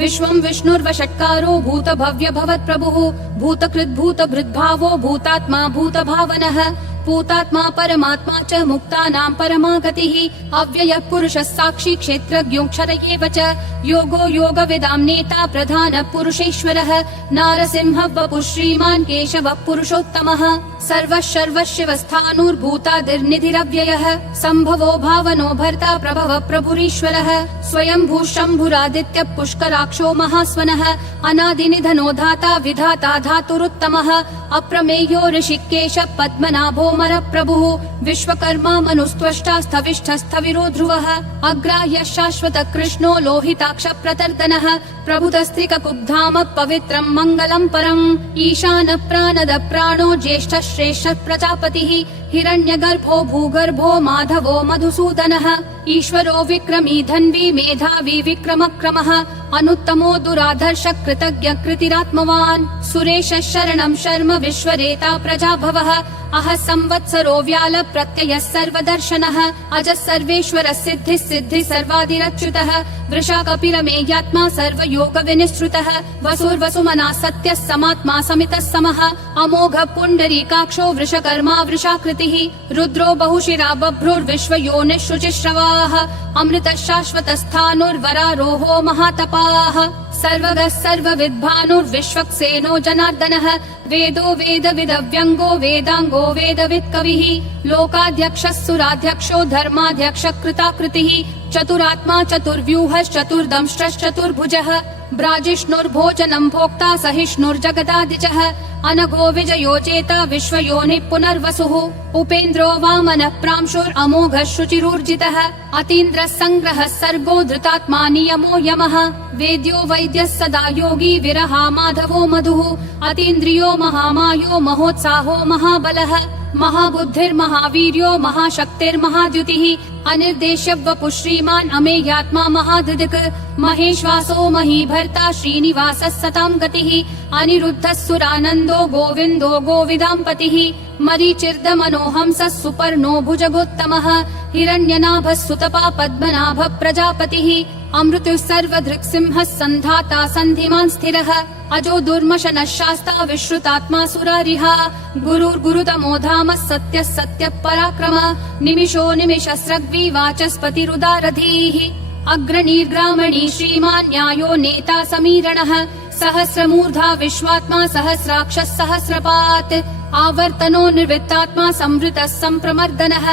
विश्वं विष्णुर्वषट्कारो भूत भव्य भवत् प्रभुः भूतकृद् भूत भृद्भावो भूतात्मा भूतभावनः भूतात्मा परमात्मा च मुक्तानां परमा गतिः अव्ययः पुरुषः साक्षी क्षेत्रज्ञोऽक्षर एव च योगो योगविदां नेता प्रधानः पुरुषेश्वरः नारसिंहः वपुः श्रीमान् केशवः पुरुषोत्तमः सर्वः सर्वशिवस्थाणुर्भूतादिर्निधिरव्ययः सम्भवो भावनो भर्ता प्रभवः प्रभुरीश्वरः स्वयंभू शम्भुरादित्यः पुष्कराक्षो महास्वनः अनादिनिधनो धाता विधाता धातुरुत्तमः अप्रमेयो ऋषिकेश पद्मनाभो प्रभुः विश्वकर्मा मनुस्त्वष्टा स्थविष्ठस्थविरो ध्रुवः अग्राह्य शाश्वत कृष्णो लोहिताक्ष प्रतर्दनः प्रभुतस्त्रिककुब्धाम पवित्रम् मङ्गलम् परम् ईशान प्राणद प्राणो ज्येष्ठ श्रेष्ठ प्रजापतिः हिरण्यगर्भो भूगर्भो माधवो मधुसूदनः ईश्वरो विक्रमी धन्वी मेधावी विक्रमक्रमः अनुत्तमो दुराधर्ष कृतज्ञ कृतिरात्मवान् सुरेश शरणं शर्म विश्वरेता प्रजाभवः अह संवत्सरो व्याल प्रत्ययः सर्वदर्शनः अज सर्वेश्वर सिद्धिः सिद्धि सर्वादिरच्युतः वृषा कपिरमेयात्मा सर्वयोग विनिसृतः वसुर्वसुमना सत्यः समात्मा समितः समः अमोघ पुण्डरीकाक्षो वृषकर्मा वृषाकृतिः रुद्रो बहुशिरा बभ्रुर्विश्वयोनिः शुचिश्रवाः अमृतः शाश्वतस्थाणुर्वरारोहो महातपाः सर्वगः सर्वविद्भानुर्विश्वक्सेनो जनार्दनः वेदो वेदविदव्यङ्गो वेदाङ्गो वेदवित् कविः लोकाध्यक्षः सुराध्यक्षो धर्माध्यक्ष कृताकृतिः चतुरात्मा चतुर्व्यूहश्चतुर्दंष्ट्रश्चतुर्भुजः ब्राजिष्णुर्भोजनं भोक्ता सहिष्णुर्जगदादिजः अनघो विजयो चेता विश्वयोनिः पुनर्वसुः उपेन्द्रो वामनः प्रांशुरमोघः शुचिरूर्जितः अतीन्द्रः सङ्ग्रहः सर्गो धृतात्मा नियमो यमः वेद्यो वैद्यः सदा योगी विरहा माधवो मधुः अतीन्द्रियो महामायो महोत्साहो महाबलः महाबुद्धिर्महावीर्यो महाशक्तिर्महाद्युतिः अनिर्देश्य वपुः श्रीमान् अमेयात्मा महाधृदिक् महेश्वासो महीभर्ता श्रीनिवासः सतां गतिः अनिरुद्धः सुरानन्दो गोविन्दो गोविदाम्पतिः मरीचिर्दमनोहंसः सुपर्णो भुजगोत्तमः हिरण्यनाभः सुतपा पद्मनाभः प्रजापतिः अमृतुः सर्वधृक्सिंहः सन्धाता सन्धिमान् स्थिरः अजो दुर्मशनः शास्ता विश्रुतात्मा सुरारिः गुरुर्गुरुतमो धामः सत्यः सत्यः पराक्रमः निमिषो निमिषस्रग्वी वाचस्पतिरुदारधीः अग्रणीर्ग्रामणी श्रीमान् न्यायो नेता समीरणः सहस्रमूर्धा विश्वात्मा सहस्राक्षः सहस्रपात् आवर्तनो निर्वृत्तात्मा संवृतः सम्प्रमर्दनः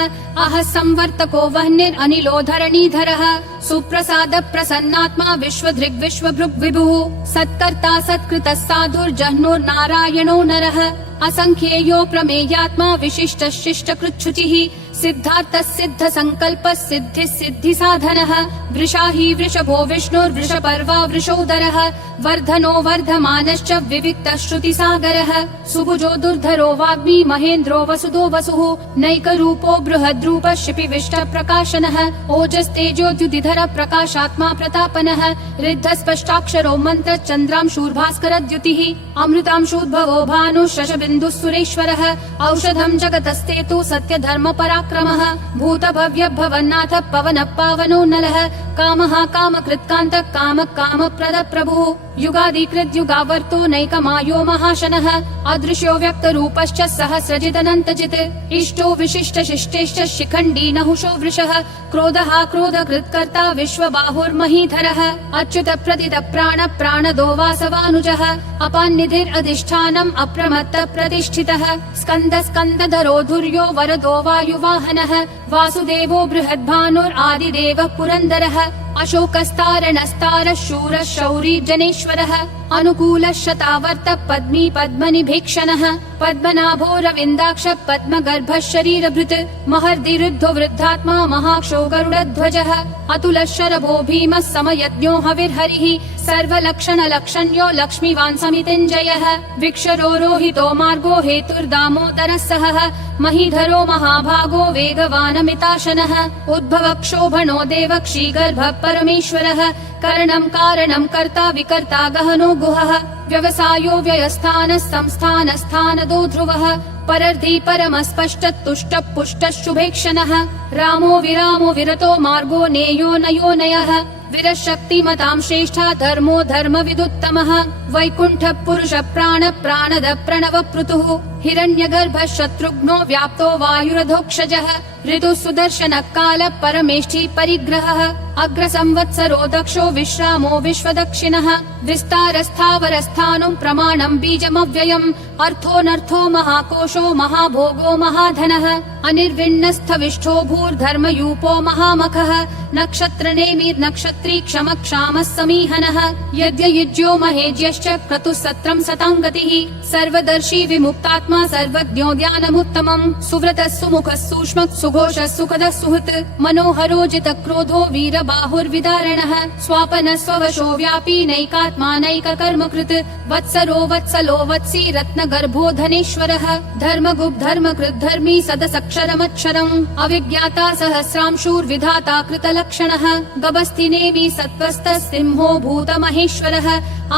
अह संवर्तको वह्निरनिलो धरणीधरः सुप्रसाद प्रसन्नात्मा विश्वधृग् विश्वभृग् विभुः सत्कर्ता सत्कृतः साधुर्जह्नुर्नारायणो नरः असंख्येयो प्रमेयात्मा विशिष्ट शिष्ट कृच्छुचिः सिद्धार्थः सिद्ध संकल्पः सिद्धिः सिद्धि साधनः वृषाही वृषभो विष्णुर्वृषपर्वा वृषोदरः वर्धनो वर्धमानश्च विविक्तः श्रुतिसागरः सुभुजो दुर्धरो वाग्मी महेन्द्रो वसुदो वसुः नैकरूपो बृहद्रूपः शिपिविष्ट प्रकाशनः ओजस्तेजोद्युतिधर प्रकाशात्मा प्रतापनः ऋद्धस्पष्टाक्षरो मन्त्र चन्द्रांशूर्भास्करद्युतिः अमृतांशूद्भवो भानुः शशबिन्दुः सुरेश्वरः औषधं जगतस्तेतु सत्यधर्म पराक्रमः भूतभव्य भवन्नाथ पवन पावनो नलः कामः कामकृत्कान्तः काम कामप्रद प्रभुः युगादिकृत् युगावर्तो नैकमायो महाशनः अदृश्यो व्यक्तरूपश्च सहस्रजिदनन्तजित् इष्टो विशिष्ट शिष्टेश्च शिखण्डी नहुषो वृषः क्रोधः क्रोधकृत्कर्ता विश्वबाहुर्महीधरः अच्युत प्रदित प्राण प्राणदो वासवानुजः अपान्निधिरधिष्ठानम् अप्रमत्त प्रतिष्ठितः स्कन्द स्कन्दधरो धुर्यो वरदो वायुवाहनः वासुदेवो बृहद्भानुरादिदेवः पुरन्दरः अशोकस्तारणस्तारः शूरः शौरी जनेश्वरः अनुकूलः शतावर्त पद्मी पद्मनिभीक्षणः पद्मनाभो रविन्दाक्ष पद्मगर्भः शरीरभृत् महर्दिरुद्धो वृद्धात्मा महाक्षो गरुडध्वजः अतुलः शरभो भीमः समयज्ञो हविर्हरिः सर्वलक्षणलक्षण्यो लक्ष्मीवान् समितिञ्जयः विक्षरो रोहितो मार्गो हेतुर्दामोदरः सहः महीधरो महाभागो वेगवानमिताशनः उद्भव क्षोभणो देवक्षीगर्भः परमेश्वरः करणं कारणं कर्ता विकर्ता गहनो गुहः व्यवसायो व्ययस्थानः संस्थानस्थानदो ध्रुवः परर्धि परमस्पष्ट तुष्ट पुष्ट शुभेक्षणः रामो विरामो विरतो मार्गो नेयो नयो नयः विरशक्तिमतां श्रेष्ठा धर्मो धर्म विदुत्तमः वैकुण्ठ पुरुष प्राण प्राणद प्रणव पृथुः हिरण्यगर्भ शत्रुघ्नो व्याप्तो वायुरधोक्षजः ऋतु सुदर्शन काल परमेष्ठि परिग्रहः अग्र संवत्सरो दक्षो विश्रामो विश्वदक्षिणः विस्तारस्थावरस्थानुं प्रमाणं बीजमव्ययम् अर्थोऽनर्थो महाकोशो महाभोगो महाधनः अनिर्विण्णस्थविष्ठो भूर्धर्मयूपो महामखः नक्षत्रनेमि नक्षत्री क्षम क्षामः समीहनः यद्ययुज्यो महेज्यश्च क्रतुः सत्रं सताङ्गतिः सर्वदर्शी विमुक्तात्मा सर्वज्ञो ज्ञानमुत्तमम् सुव्रतः सुमुखः सूक्ष्मः सुघोषः सुखदः सुहृत् मनोहरो जितक्रोधो वीरबाहुर्विदारणः स्वापनः स्ववशो व्यापी नैकात्मा नैककर्मकृत् वत्सरो वत्सलो वत्सी रत्नगर्भो धनेश्वरः धर्मगुप् धर्मकृत् धर्मी सदसक्षरमक्षरम् अविज्ञाता सहस्रांशूर्विधाता कृतलक्षणः गभस्तिनेमि सत्त्वस्थः सिंहो भूतमहेश्वरः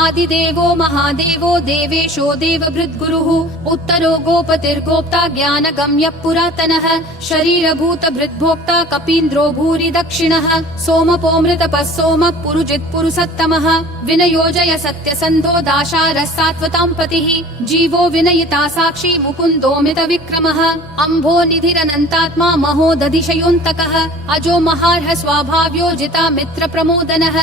आदिदेवो महादेवो देवेशो देवभृद्गुरुः उत्तरो गोपतिर्गोप्ता ज्ञानगम्यः पुरातनः शरीरभूतभृद्भोक्ता कपीन्द्रो भूरि दक्षिणः सोमपोऽमृतपः सोमः पुरुजित् पुरुषोत्तमः विनयोजय सत्यसन्धो दाशारः सात्वतां पतिः जीवो विनयिता साक्षी मुकुन्दोमित विक्रमः अम्भो निधिरनन्तात्मा महोदधिशयोऽन्तकः अजो महार्ह स्वाभाव्यो जिता मित्र प्रमोदनः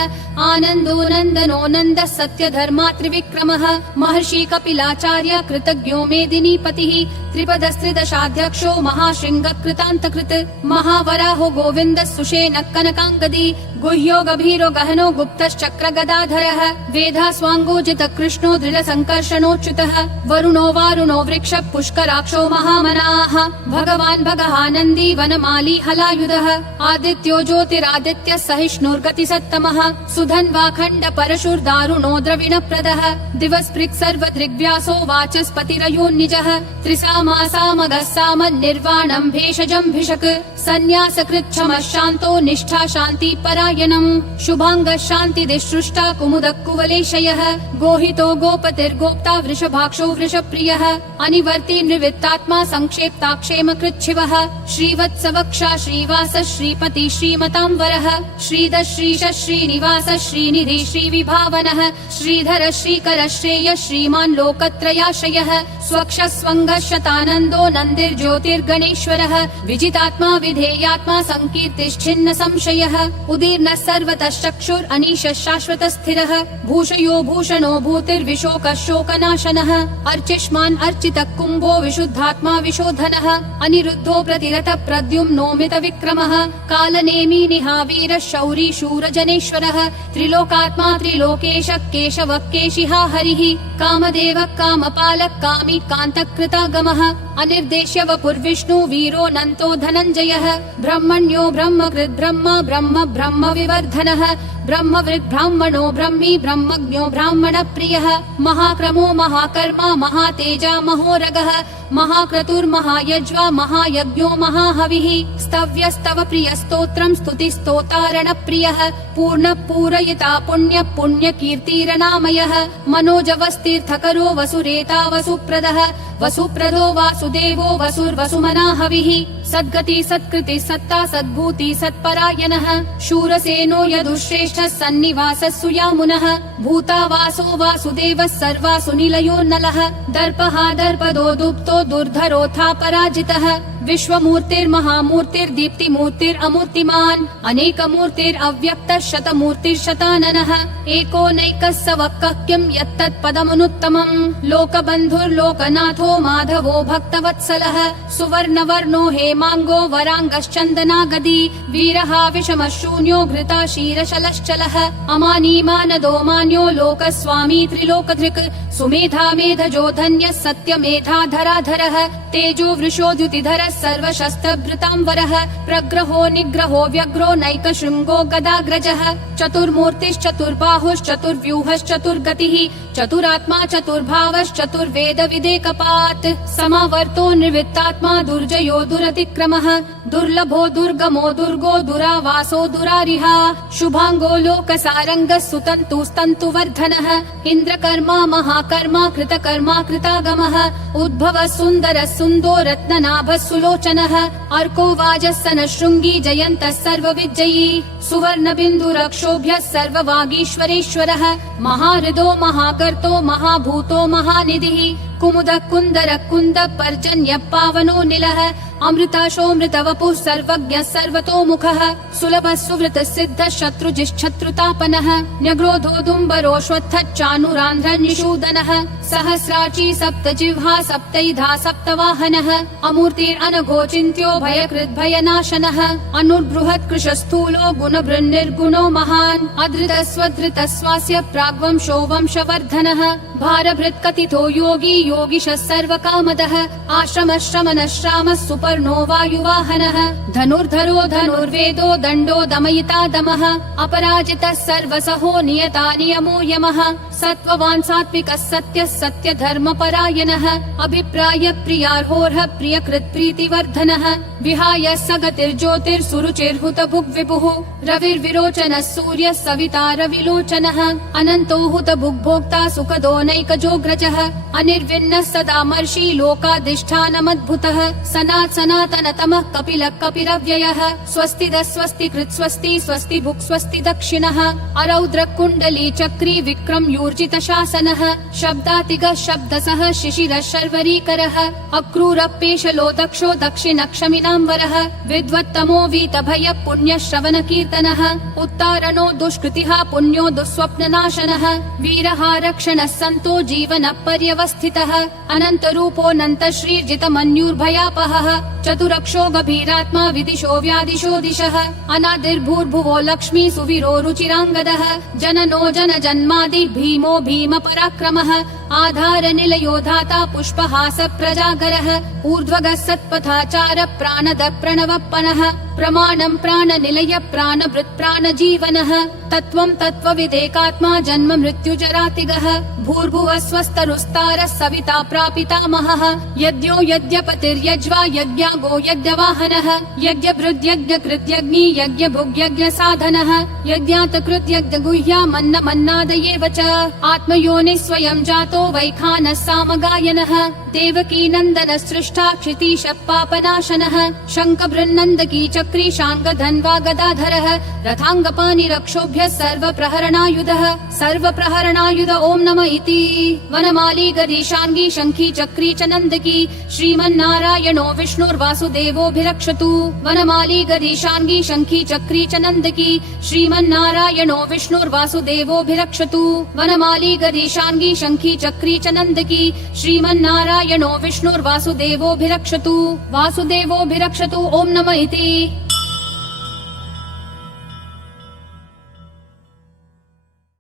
आनन्दो नन्दनो नन्दः सत्य धर्मा त्रिविक्रमः महर्षि कपिलाचार्य कृतज्ञो मेदिनीपतिः त्रिपदस्त्रिदशाध्यक्षो महाशृंग कृतान्तकृत् महावराहो गोविन्द सुषेण कनकाङ्गदी गुह्यो गभीरो गहनो गुप्तश्चक्र गदाधरः वेधा स्वाङ्गोजित कृष्णो दृढ संकर्षणोच्युतः वरुणो वारुणो वृक्ष पुष्कराक्षो महामनाः भगवान् भगहानन्दी वनमाली हलायुधः आदित्यो ज्योतिरादित्य सहिष्णुर्गति सत्तमः सुधन्वाखण्ड परशुर्दारुणो द्रविणप्रदः दिवस्पृक् सर्वदृग्व्यासो वाचस्पतिरयोन्निजः त्रिसामासामगः साम निर्वाणम् भेषजम् भिषक् सन्न्यासकृच्छमः शान्तो निष्ठा शान्ति परायणम् शुभाङ्गः शान्तिदिसृष्टा कुमुदः कुवलेशयः गोहितो गोपतिर्गोप्ता वृषभाक्षो वृषप्रियः अनिवर्ति निवृत्तात्मा संक्षेप्ताक्षेम कृच्छिवः श्रीवत्सवक्षा श्रीवास श्रीपति श्रीमतां वरः श्रीध श्रीश श्रीनिवास श्रीनिधि श्रीविभावनः श्रीधर श्रीकर श्रेय श्रीमान् लोकत्रयाश्रयः स्वक्ष स्वङ्गः शतानन्दो नन्दिर्ज्योतिर्गणेश्वरः विजितात्मा विधेयात्मा संकीर्तिश्छिन्न संशयः उदीर्णः सर्वतः चक्षुर् अनीशः शाश्वतः स्थिरः भूषयो भूषणो भूतिर्विशोकः शोकनाशनः अर्चिष्मान् अर्चितः कुम्भो विशुद्धात्मा विशोधनः अनिरुद्धो प्रतिरथ प्रद्युम्नोमित विक्रमः कालनेमी निहावीरः शौरी शूरजनेश्वरः त्रिलोकात्मा त्रिलोकेश केशवः केशिहा हरिः कामदेवः कामपालः कामी कान्तकृतागमः अनिर्देश्य वपुर्विष्णु वीरो नन्तो धनञ्जयः ब्रह्मण्यो ब्रह्मकृत् ब्रह्म ब्रह्म ब्रह्म विवर्धनः ब्रह्मवृद् ब्राह्मणो ब्रह्मी ब्रह्मज्ञो ब्राह्मण प्रियः महाक्रमो महाकर्मा महातेजा महोरगः महाक्रतुर्महायज्वा महायज्ञो महाहविः स्तव्यस्तव प्रियस्तोत्रम् स्तुतिस्तोतारण प्रियः पूर्ण पूरयिता पुण्य पुण्य कीर्तिरनामयः मनोजवस्तीर्थकरो वसुरेता वसुप्रदः वसुप्रदो वासुदेवो वसुर्वसुमना हविः सद्गति सत्कृति सत्ता सद्भूति सत्परायणः शूरसेनो यदुश्रेष्ठः सन्निवासः सुयामुनः भूतावासो वासुदेवः सर्वासु निलयो नलः दर्पः दर्पदो दुप्तो दुर्धरोऽथा पराजितः विश्वमूर्तिर्महामूर्तिर्दीप्तिमूर्तिरमूर्तिमान् अनेकमूर्तिरव्यक्तः शतमूर्तिर्शताननः एकोनैकः स वक्कः किम् यत्तत्पदमनुत्तमम् लोकबन्धुर्लोकनाथो माधवो भक्तवत्सलः सुवर्णवर्णो हेमाङ्गो वराङ्गश्चन्दनागदी वीरः विषमः शून्यो घृता क्षीरशलश्चलः अमानीमानदो मान्यो लोकस्वामी त्रिलोकधृक् सुमेधा मेधजो धन्यः सत्यमेधाधराधरः तेजो वृषोद्युतिधरः सर्वशस्त्रभृताम्बरः प्रग्रहो निग्रहो व्यग्रो नैकशृङ्गो गदाग्रजः चतुर्मूर्तिश्चतुर्बाहुश्चतुर्व्यूहश्चतुर्गतिः चतुरात्मा चतुर्भावश्चतुर्वेद विदेकपात् समावर्तो निवृत्तात्मा दुर्जयो दुरतिक्रमः दुर्लभो दुर्गमो दुर्गो दुरावासो दुरारिहा शुभाङ्गो लोकसारङ्गः सुतन्तुस्तन्तु सन्तु वर्धनः इन्द्रकर्मा महाकर्मा कृतकर्मा कृतागमः उद्भवः सुन्दरः सुन्दो रत्ननाभः सुलोचनः अर्को वाजस्सनः शृङ्गी जयन्तः सर्वविजयी सुवर्णबिन्दुरक्षोभ्यः सर्ववागीश्वरेश्वरः महाहृदो महाकर्तो महाभूतो महानिधिः कुमुदः कुन्दरः कुन्दः पर्जन्यः पावनो निलः अमृताशोऽमृतवपुः सर्वज्ञः सर्वतोमुखः सुलभः सुवृतः सिद्धः शत्रुजिश्शत्रुतापनः न्यग्रोधोदुम्बरोऽश्वत्थश्चानुरान्ध्रनिषूदनः सहस्राची सप्तजिह्वा सप्तैधा सप्तवाहनः अमूर्तिरनघोचिन्त्यो भयकृद्भयनाशनः अनुर्बृहत्कृशस्थूलो गुणभृन्निर्गुणो महान् अधृतस्वधृतस्वास्य प्राग्वंशो वंशवर्धनः भारभृत्कथितो योगी योगिशः सर्वकामदः आश्रमः श्रामः सुपर्णो वायुवाहनः धनुर्धरो धनुर्वेदो दण्डो दमयिता दमः अपराजितः सर्वसहो नियता नियमो यमः सत्त्ववान् सात्विकः सत्यः सत्यधर्मपरायणः अभिप्राय प्रियार्होर्ह प्रियकृत् प्रीतिवर्धनः विहाय सगतिर्ज्योतिर्सुरुचिर्हुतभुग्विभुः रविर्विरोचनः सूर्यः सविता रविलोचनः अनन्तो हुतभुग्भोक्ता सुखदो नैकजोग्रजः अनिर्विण्णः सदामर्षि लोकाधिष्ठानमद्भुतः सनातनतमः कपिलः कपिरव्ययः स्वस्तिदः स्वस्तिकृत् स्वस्ति स्वस्ति भुक् स्वस्ति दक्षिणः अरौद्रः कुण्डली चक्री विक्रम यूर्जित शासनः शब्दातिगः शब्दसः शिशिरः शर्वरीकरः अक्रूरपेशलो दक्षो दक्षिणक्षमिनाम्बरः विद्वत्तमो वीतभयः पुण्यश्रवण कीर्तनः उत्तारणो दुष्कृतिः पुण्यो दुःस्वप्ननाशनः वीरः रक्षणः सन्तो जीवन पर्यवस्थितः अनन्तरूपोऽनन्त श्रीर्जितमन्युर्भयापहः चतुरक्षो गभीरात्मा विदिशो व्यादिशो दिशः अनादिर्भूर्भुवो लक्ष्मी सुवीरो रुचिराङ्गदः जननो जनजन्मादि भीमो भीम पराक्रमः आधार निलयो धाता पुष्पहास प्रजागरः ऊर्ध्वगः सत्पथाचार प्राणद प्रणवप्पनः प्रमाणं प्राणनिलय प्राणभृत् प्राणजीवनः तत्त्वं तत्त्वविदेकात्मा जन्म मृत्युजरातिगः भूर्भुवः स्वस्तरुस्तारः सविता प्रापितामहः यज्ञो यज्ञपतिर्यज्वा यज्ञागो यज्ञवाहनः यज्ञभृद्यज्ञकृत्यग्नि यज्ञभुग्यज्ञसाधनः यज्ञातकृत्यज्ञगुह्यामन्नमन्नादयेव च आत्मयोनिः स्वयं जातो वैखानः सामगायनः देवकी नन्दनः सृष्टा क्षितीशः पापनाशनः शङ्खबृन्नन्दकी चक्री शाङ्गधन्वा गदाधरः रथाङ्गपाणिरक्षोभ्यः सर्वप्रहरणायुध ॐ नमः इति वनमाली गदीशाङ्गी शङ्खी चक्री च नन्दकी श्रीमन्नारायणो विष्णुर्वासुदेवोऽभिरक्षतु वनमाली गदीशाङ्गी शङ्खी चक्री च नन्दकी श्रीमन्नारायणो विष्णुर्वासुदेवोऽभिरक्षतु वनमाली गदीशाङ्गी शङ्खी चक्री च नन्दकी श्रीमन्नारायणो विष्णुर्वासुदेवोऽभिरक्षतु वासुदेवोऽभिरक्षतु ॐ नमः इति